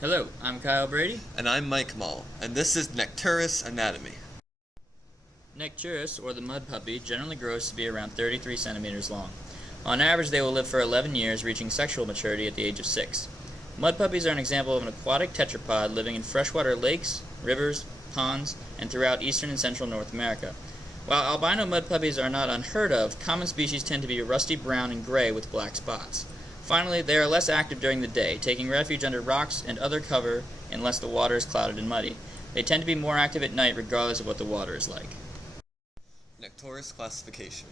Hello, I'm Kyle Brady. And I'm Mike Mall, and this is Nectaris Anatomy. Necturus, or the mudpuppy, generally grows to be around 33 centimeters long. On average, they will live for 11 years, reaching sexual maturity at the age of 6. Mudpuppies are an example of an aquatic tetrapod living in freshwater lakes, rivers, ponds, and throughout eastern and central North America. While albino mudpuppies are not unheard of, common species tend to be rusty brown and gray with black spots. Finally, they are less active during the day, taking refuge under rocks and other cover unless the water is clouded and muddy. They tend to be more active at night regardless of what the water is like. Nectaris classification.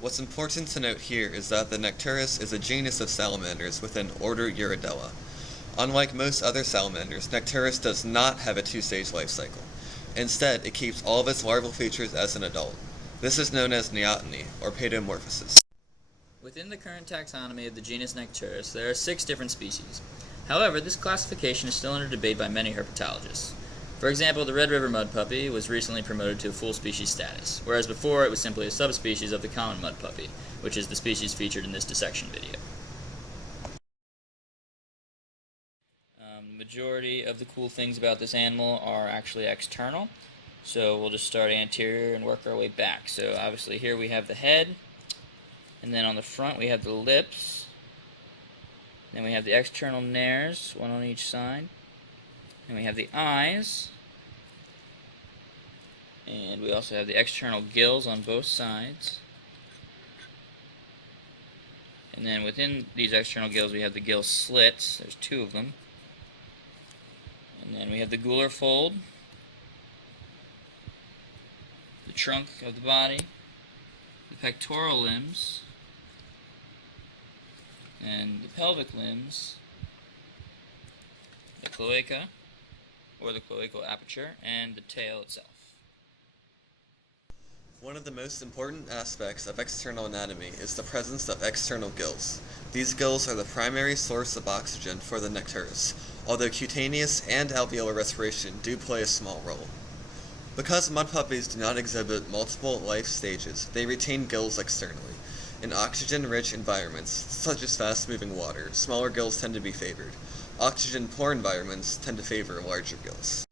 What's important to note here is that the Nectaris is a genus of salamanders within order Uridella. Unlike most other salamanders, Nectaris does not have a two-stage life cycle. Instead, it keeps all of its larval features as an adult. This is known as neoteny, or paedomorphosis. Within the current taxonomy of the genus Necturus, there are 6 different species. However, this classification is still under debate by many herpetologists. For example, the Red River mudpuppy was recently promoted to full species status, whereas before it was simply a subspecies of the common mudpuppy, which is the species featured in this dissection video. The majority of the cool things about this animal are actually external, so we'll just start anterior and work our way back. So obviously here we have the head, and then on the front we have the lips, then we have the external nares, one on each side, and we have the eyes, and we also have the external gills on both sides. And then within these external gills we have the gill slits, there's 2 of them. And then we have the gular fold, the trunk of the body, the pectoral limbs, and the pelvic limbs, the cloaca, or the cloacal aperture, and the tail itself. One of the most important aspects of external anatomy is the presence of external gills. These gills are the primary source of oxygen for the Nectaris, although cutaneous and alveolar respiration do play a small role. Because mudpuppies do not exhibit multiple life stages, they retain gills externally. In oxygen-rich environments, such as fast-moving water, smaller gills tend to be favored. Oxygen-poor environments tend to favor larger gills.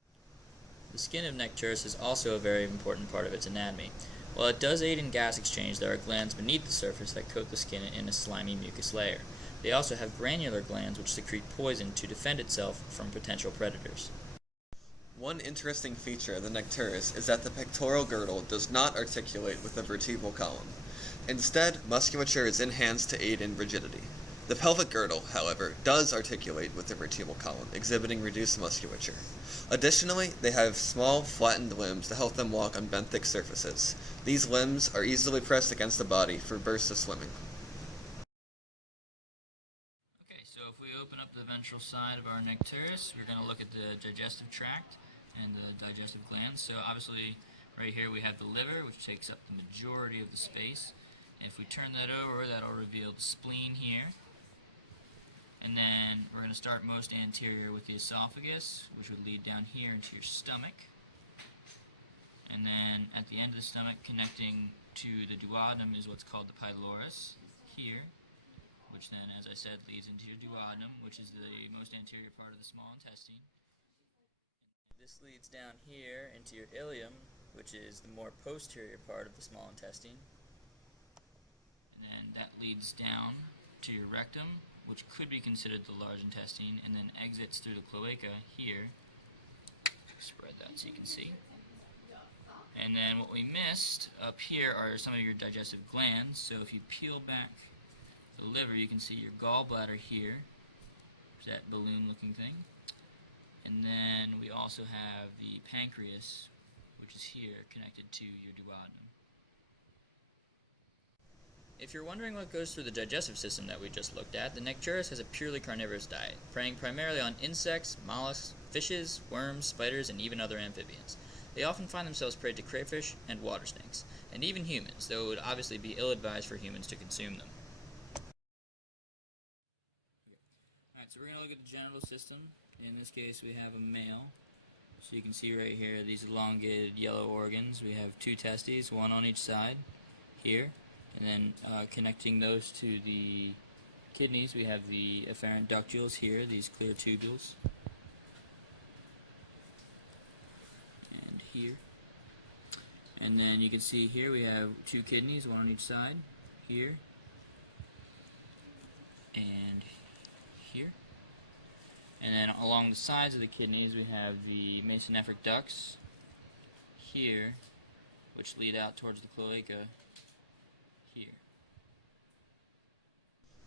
The skin of Necturus is also a very important part of its anatomy. While it does aid in gas exchange, there are glands beneath the surface that coat the skin in a slimy mucus layer. They also have granular glands which secrete poison to defend itself from potential predators. One interesting feature of the Nectaris is that the pectoral girdle does not articulate with the vertebral column. Instead, musculature is enhanced to aid in rigidity. The pelvic girdle, however, does articulate with the vertebral column, exhibiting reduced musculature. Additionally, they have small, flattened limbs to help them walk on benthic surfaces. These limbs are easily pressed against the body for bursts of swimming. Okay, so if we open up the ventral side of our Necturus, we're going to look at the digestive tract and the digestive glands. So obviously, right here we have the liver, which takes up the majority of the space. And if we turn that over, that'll reveal the spleen here. And then we're going to start most anterior with the esophagus, which would lead down here into your stomach. And then at the end of the stomach, connecting to the duodenum, is what's called the pylorus here, which then, as I said, leads into your duodenum, which is the most anterior part of the small intestine. This leads down here into your ileum, which is the more posterior part of the small intestine. And then that leads down to your rectum, which could be considered the large intestine, and then exits through the cloaca here. Spread that so you can see. And then what we missed up here are some of your digestive glands. So if you peel back the liver, you can see your gallbladder here, that balloon-looking thing. And then we also have the pancreas, which is here, connected to your duodenum. If you're wondering what goes through the digestive system that we just looked at, the Necturus has a purely carnivorous diet, preying primarily on insects, mollusks, fishes, worms, spiders, and even other amphibians. They often find themselves prey to crayfish and water snakes, and even humans, though it would obviously be ill-advised for humans to consume them. Alright, so we're going to look at the genital system. In this case, we have a male. So you can see right here these elongated yellow organs. We have 2 testes, one on each side here. And then connecting those to the kidneys, we have the afferent ductules here, these clear tubules. here. And then you can see here we have 2 kidneys, one on each side, here and here. And then along the sides of the kidneys we have the mesonephrine ducts here, which lead out towards the cloaca here.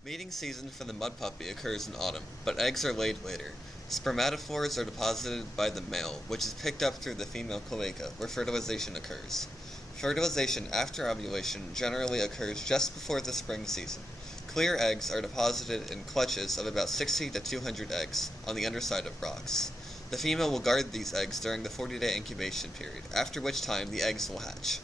Mating season for the mudpuppy occurs in autumn, but eggs are laid later. Spermatophores are deposited by the male, which is picked up through the female cloaca, where fertilization occurs. Fertilization after ovulation generally occurs just before the spring season. Clear eggs are deposited in clutches of about 60 to 200 eggs on the underside of rocks. The female will guard these eggs during the 40-day incubation period, after which time the eggs will hatch.